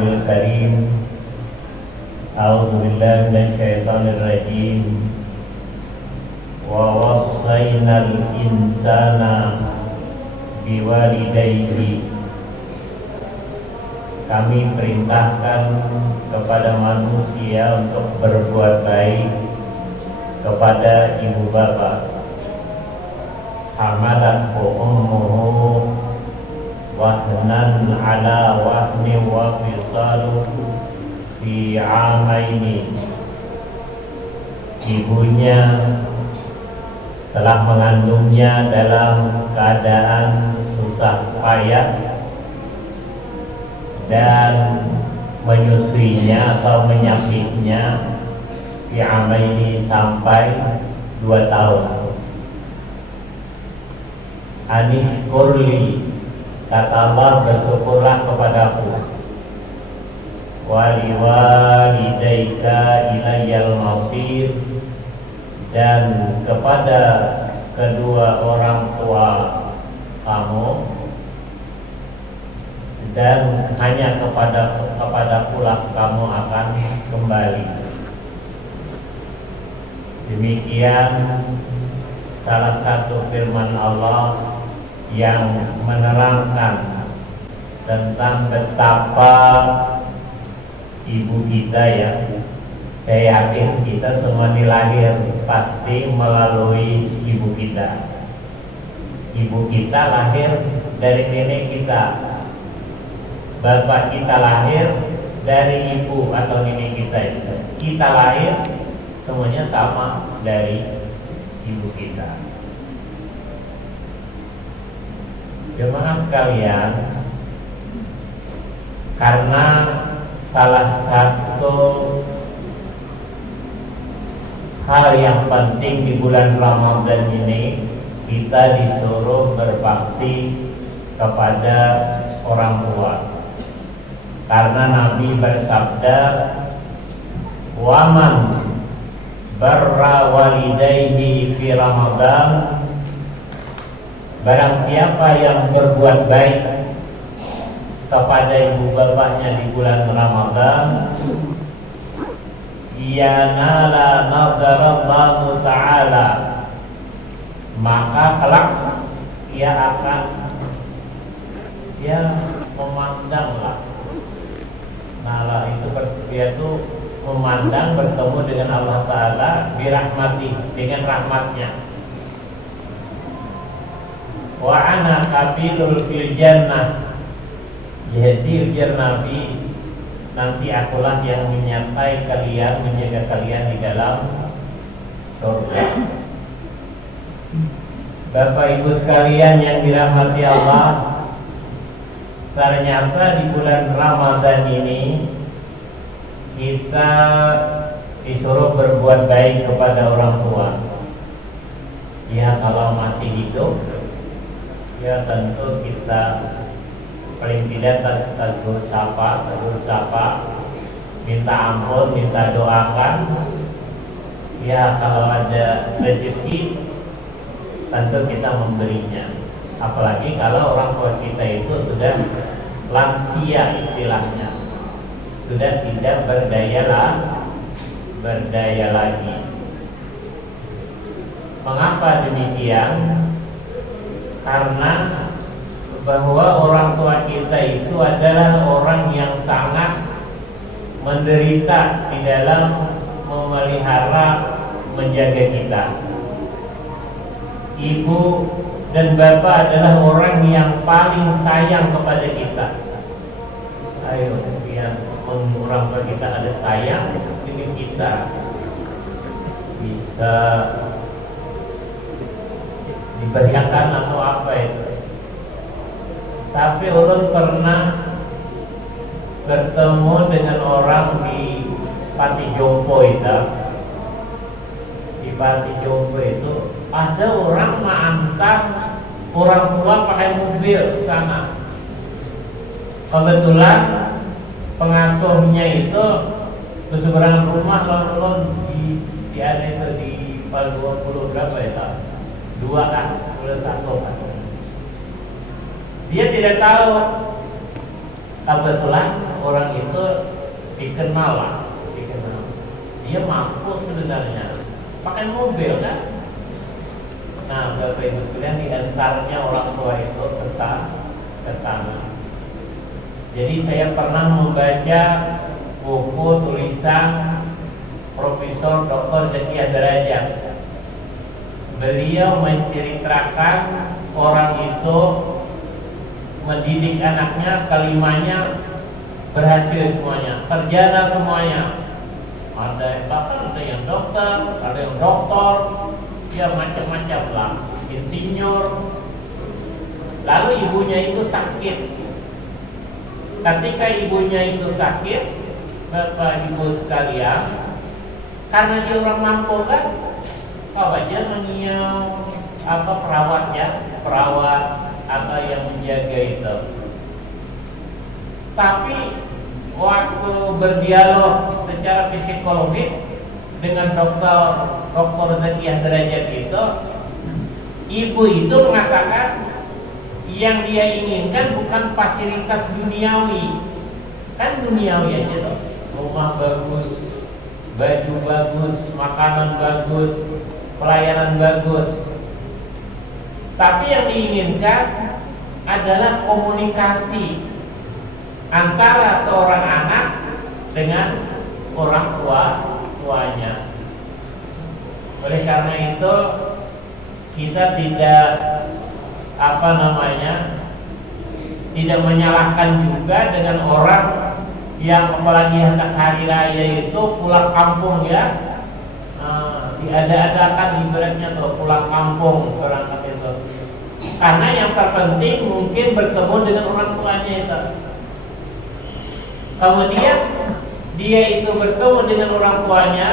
Al-Quranil Karim. A'udzu billahi minasyaitonir rajim. Wa wassaynal insana biwalidayhi. Kami perintahkan kepada manusia untuk berbuat baik kepada ibu bapa. Hamalathu ummuhu wahnan ala wahni wa fisaluhu fi amaini. Ibunya telah mengandungnya dalam keadaan susah payah dan menyusuinya atau menyapitnya fi amaini sampai 2 tahun. Anishkurli, kata Allah, bersyukurlah kepadaku. Waliwalidaika ilayyal masir, dan kepada kedua orang tua kamu, dan hanya kepadakulah kamu akan kembali. Demikian salah satu firman Allah yang menerangkan tentang betapa ibu kita, ya, saya yakin kita semua dilahir pasti melalui ibu kita. Ibu kita lahir dari nenek kita, bapak kita lahir dari ibu atau nenek kita itu. Kita lahir semuanya sama dari ibu kita. Jemaah sekalian, karena salah satu hal yang penting di bulan Ramadan ini, kita disuruh berbakti kepada orang tua. Karena Nabi bersabda, "Waman barra walidayhi fi Ramadan." Barang siapa yang berbuat baik kepada ibu bapaknya di bulan Ramadan, yanala nazarallahu ta'ala, maka kelak ia akan memandanglah. Nala itu dia tuh memandang, bertemu dengan Allah Ta'ala birahmati, dengan rahmatnya. Wa ana qabilul fil jannah, jadi ujar Nabi, nanti akulah yang menyertai kalian, menjaga kalian di dalam surga. Bapak Ibu sekalian yang dirahmati Allah, ternyata di bulan Ramadan ini kita disuruh berbuat baik kepada orang tua. Ya, kalau masih hidup, ya tentu kita paling tidak tegur sapa, minta ampun, minta doakan. Ya, kalau ada rezeki tentu kita memberinya. Apalagi kalau orang tua kita itu sudah lansia istilahnya, sudah tidak berdaya lagi. Mengapa demikian? Karena bahwa orang tua kita itu adalah orang yang sangat menderita di dalam memelihara, menjaga kita. Ibu dan bapak adalah orang yang paling sayang kepada kita. Ayo, biar orang tua kita ada sayang, ini kita bisa diberikan atau apa itu. Tapi ulun pernah bertemu dengan orang di Pati Jompo itu. Di Pati Jompo itu ada orang mengantar orang tua pakai mobil ke sana. Kebetulan pengasuhnya itu keseberangan rumah, lalu di ada itu di 20 berapa ya? 2 kan, 21 kan. Dia tidak tahu, kebetulan orang itu dikenal lah, dikenal. Dia mampu sebenarnya pakai mobil kan. Nah, Bapak Ibu sekalian, di antaranya orang tua itu ke sana. Jadi saya pernah membaca buku tulisan Profesor Dr. Zaki Derajat. Beliau menceritakan orang itu mendidik anaknya, kelimanya berhasil semuanya, sarjana semuanya. Bahkan ada yang dokter, ada yang doktor, ya macam-macam lah, insinyur. Lalu ibunya itu sakit. Ketika ibunya itu sakit, Bapak Ibu sekalian, karena dia orang mampu kan, kau aja menyiang perawat apa yang menjaga itu. Tapi waktu berdialog secara psikologis dengan dokter Zakiah Derajat itu, ibu itu mengatakan yang dia inginkan bukan fasilitas duniawi, kan duniawi aja tuh, rumah bagus, baju bagus, makanan bagus, pelayanan bagus. Tapi yang diinginkan adalah komunikasi antara seorang anak dengan orang tuanya. Oleh karena itu kita tidak tidak menyalahkan juga dengan orang yang apalagi hendak hari raya itu pulang kampung ya, diada-adakan ibaratnya tuh pulang kampung berangkat itu. Karena yang terpenting mungkin bertemu dengan orang tuanya itu. Kemudian dia itu bertemu dengan orang tuanya,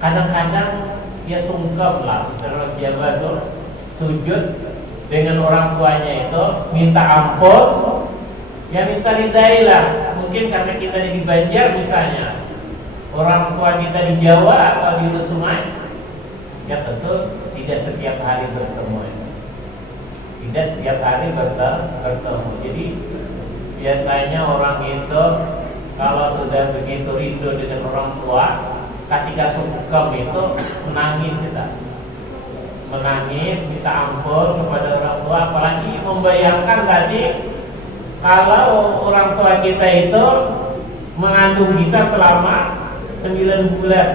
kadang-kadang dia sungkem lah, terus dia sujud dengan orang tuanya itu, minta ampun, ya minta ridailah. Mungkin karena kita di Banjar misalnya, orang tua kita di Jawa atau di Sungai, ya tentu tidak setiap hari bertemu, tidak setiap hari bertemu. Jadi biasanya orang itu kalau sudah begitu rindu dengan orang tua, ketika sungkem itu menangis minta ampun kepada orang tua. Apalagi membayangkan tadi kalau orang tua kita itu mengandung kita selama 9 bulan.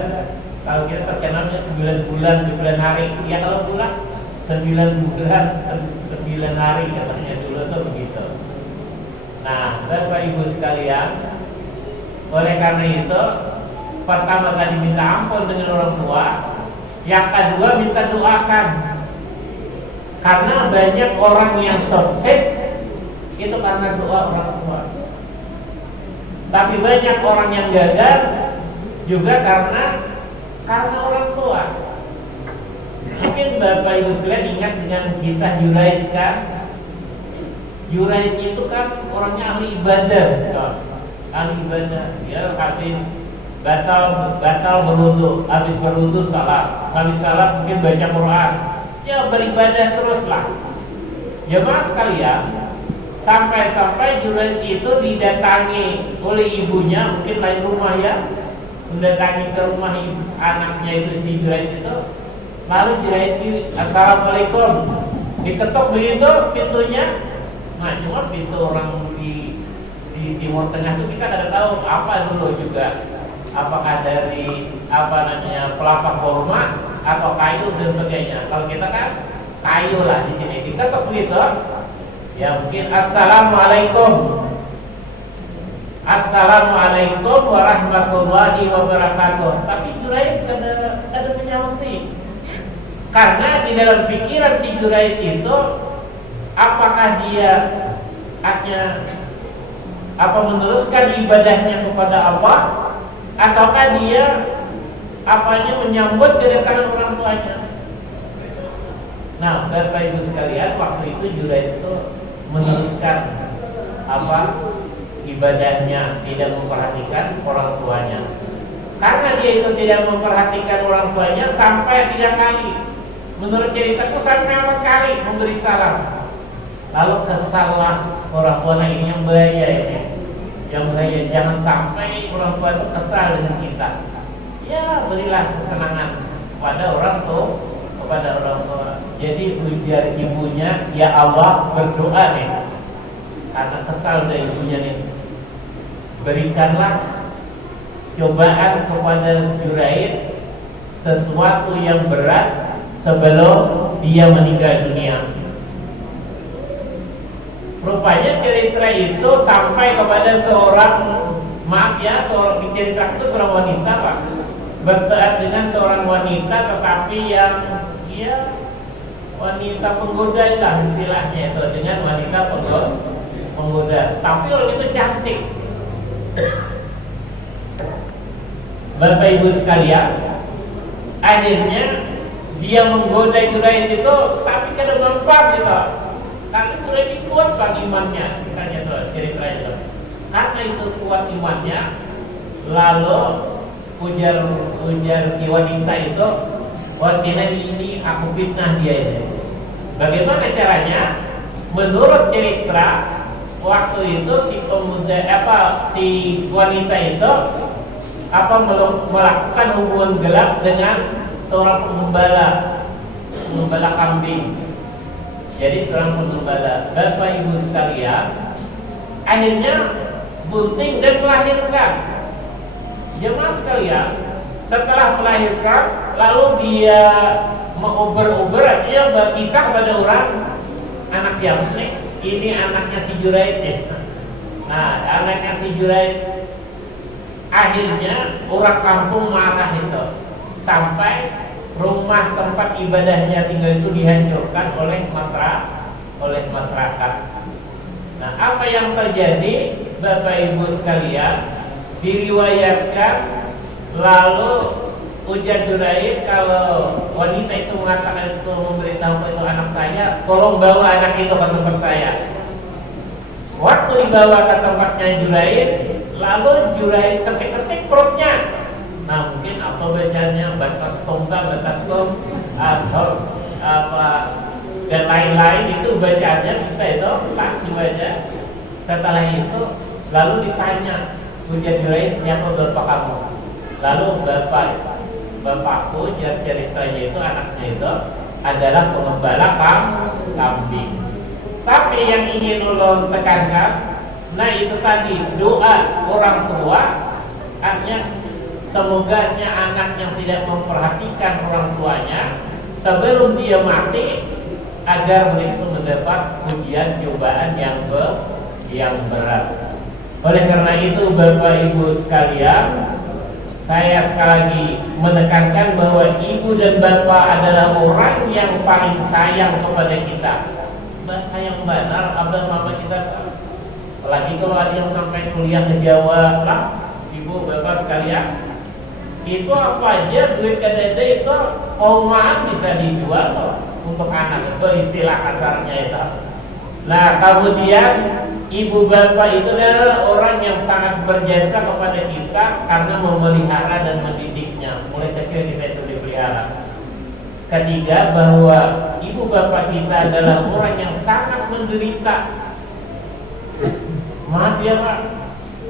Kalau kita terkenalnya 9 bulan 9 hari, ya kalau bulan 9 bulan 9 hari katanya dulu tuh begitu. Nah, Bapak Ibu sekalian, oleh karena itu pertama tadi minta ampun dengan orang tua, yang kedua minta doakan. Karena banyak orang yang sukses itu karena doa orang tua. Tapi banyak orang yang gagal juga karena orang tua. Mungkin Bapak Ibu sekalian ingat dengan kisah Jurayj kan? Jurayj itu kan orangnya ahli ibadah, ahli ibadah. Dia habis batal berwudu, habis berwudu salat, habis salat mungkin baca Quran, ya beribadah teruslah. Jemaah sekalian, sampai Jurayj itu didatangi oleh ibunya, mungkin lain rumah ya, mendatangi ke rumah anaknya itu si Jurayj itu. Lalu Jurayj, assalamualaikum, diketuk begitu pintunya. Nah, cuma pintu orang di Timur Tengah itu kita tidak tahu apa dulu juga, apakah dari pelapa kurma atau kayu dan sebagainya. Kalau kita kan kayu lah di sini. Diketuk begitu, ya mungkin Assalamualaikum warahmatullahi wabarakatuh. Tapi Jurayj ada menyauti. Karena di dalam pikiran si Jurayj itu, apakah dia hanya meneruskan ibadahnya kepada Allah, ataukah dia menyambut kedatangan orang tuanya. Nah, Bapak Ibu sekalian, waktu itu Jurayj itu meneruskan ibadahnya, tidak memperhatikan orang tuanya. Karena dia itu tidak memperhatikan orang tuanya sampai 3 kali. Menurut ceritaku sampai 4 kali memberi salam. Lalu kesal lah orang tua ini yang bahaya ini. Yang bahaya, jangan sampai orang tua itu kesal dengan kita. Ya berilah kesenangan kepada orang tua. Jadi ujar ibunya, ya Allah, berdoa nih karena kesal dari ibunya nih. Berikanlah cobaan kepada Juraid sesuatu yang berat sebelum dia meninggal dunia. Rupanya cerita itu sampai kepada seorang, maaf ya, seorang cerita itu seorang wanita Pak, bertemu dengan seorang wanita tetapi yang ya wanita penggoda lah istilahnya itu, dengan wanita penggoda. Tapi orang itu cantik. Bapak Ibu sekalian, akhirnya dia menggoda Juraid itu, tapi kada mempan gitu. Tapi Juraid itu kuat bang imannya, misalnya tuh cerita itu. Karena itu kuat imannya, lalu ujar si wanita itu, wanita ini aku fitnah dia ini. Bagaimana caranya? Menurut cerita waktu itu si wanita itu melakukan hubungan gelap dengan seorang pengembala kambing. Jadi seorang pengembala. Bapak Ibu sekalian, akhirnya bunting dan melahirkan. Jemaah sekalian, setelah melahirkan, lalu dia mengober-ober, artinya berpisah pada orang anak siapa nih? Ini anaknya si Juraid ya. Nah, anaknya si Juraid. Akhirnya orang kampung marah itu, sampai rumah tempat ibadahnya tinggal itu dihancurkan oleh masyarakat. Nah, apa yang terjadi Bapak Ibu sekalian? Diriwayatkan lalu ujar Juraid, kalau wanita itu mengatakan itu, memberitahu itu anak saya, tolong bawa anak itu ke tempat saya. Waktu dibawa ke tempatnya Juraid, lalu Juraid ketik-ketik perutnya. Nah, mungkin apa bacanya, batas tongkat, batas kom, atau apa dan lain-lain, itu bacaannya bisa itu tak dibaca. Setelah itu lalu ditanya ujar Juraid, siapa bapak kamu? Lalu bapakku, ceritanya itu anaknya itu adalah pengembala kambing. Tapi yang ingin ulun tekankan, nah itu tadi doa orang tua, artinya semoga anak yang tidak memperhatikan orang tuanya sebelum dia mati, agar mereka mendapat ujian cobaan yang berat. Oleh karena itu Bapak Ibu sekalian, saya sekali lagi menekankan bahwa ibu dan bapak adalah orang yang paling sayang kepada kita. Sayang benar abang mama kita. Apalagi kalau ada yang sampai kuliah ke Jawa lah, ibu bapak sekalian, itu apa aja duit kedede itu omongan bisa dijual loh, untuk anak, itu istilah kasarnya itu. Nah, kemudian ibu bapak itu adalah orang yang sangat berjasa kepada kita karena memelihara dan mendidiknya. Mulai kecil kita itu dipelihara. Ketiga, bahwa ibu bapak kita adalah orang yang sangat menderita. Maaf ya Pak,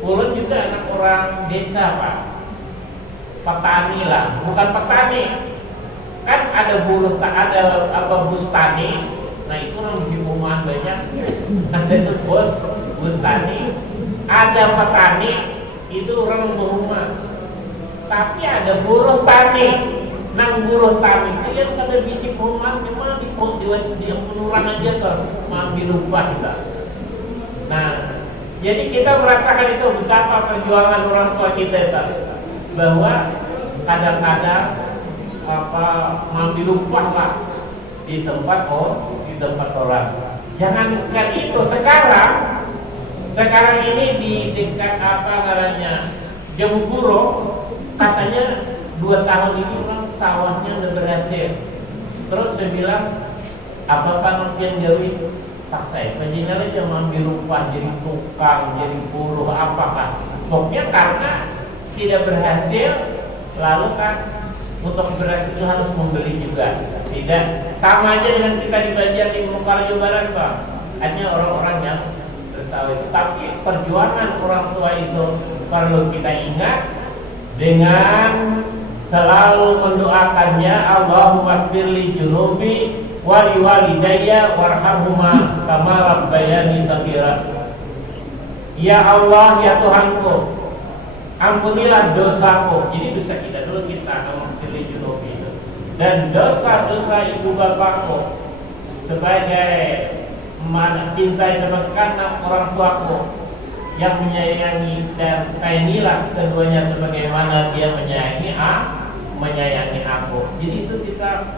ulun juga anak orang desa Pak, petani lah, bukan petani. Kan ada buruh, ada apa bustani. Nah itu orang di perumahan banyak. Ada itu bustani, ada petani, itu orang berumah. Tapi ada buruh tani. Nang buruh tani itu yang kada bisi perumahan, cuma di penuran aja tuh, mengambil upah kita. Nah, jadi kita merasakan itu betapa perjuangan orang tua kita itu, bahwa kadang-kadang apa mengambil upah lah di tempat orang. Jangankan itu, sekarang ini di dekat apa namanya Jemuguro, katanya 2 tahun ini orang sawahnya udah berhasil. Terus saya bilang, apa pengertian jauh tak saya penjingan aja mengambil upah jadi tukang, jadi buruh apakah. Pokoknya karena tidak berhasil, lalu kan untuk berhasil itu harus membeli juga. Tidak sama aja dengan kita di Banjar di Bengkulu Jawa Barat Pak. hanya orang-orang yang bersalah. Tapi perjuangan orang tua itu perlu kita ingat dengan selalu mendoakannya, Allahumma firli junubi wali walidayya warhamhuma kama rabbayani shaghira. Ya Allah, ya Tuhanku, ampunilah dosaku. Jadi dosa kita dulu, kita firli junubi itu, dan dosa-dosa ibu bapakku sebagai mencintai karena orang tuaku yang menyayangi dan sayangilah keduanya sebagaimana dia menyayangi aku. Jadi itu kita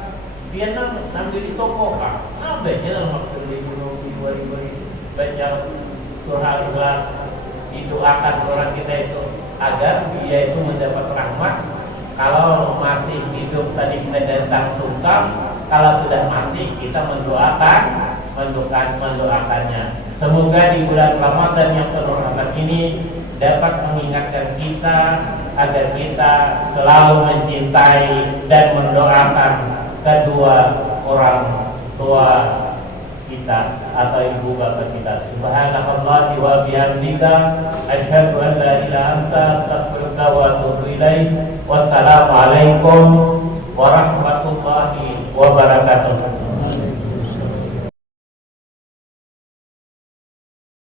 dia nambil di toko Pak. Baca dalam waktu ribu-ribu baca surah Al-Ikhlas, itu akan orang kita itu agar dia itu mendapat rahmat. Kalau masih hidup tadi kita datang sungkam, kalau sudah mati kita mendoakannya. Semoga di bulan Ramadan yang penuh rahmat ini dapat mengingatkan kita agar kita selalu mencintai dan mendoakan kedua orang tua kita atau ibu bapak kita. Subhanallahi wa bihamdika, asyhadu an la ilaha illa anta, astaghfiruka wa atubu ilaik. Wassalamualaikum warahmatullahi wabarakatuh.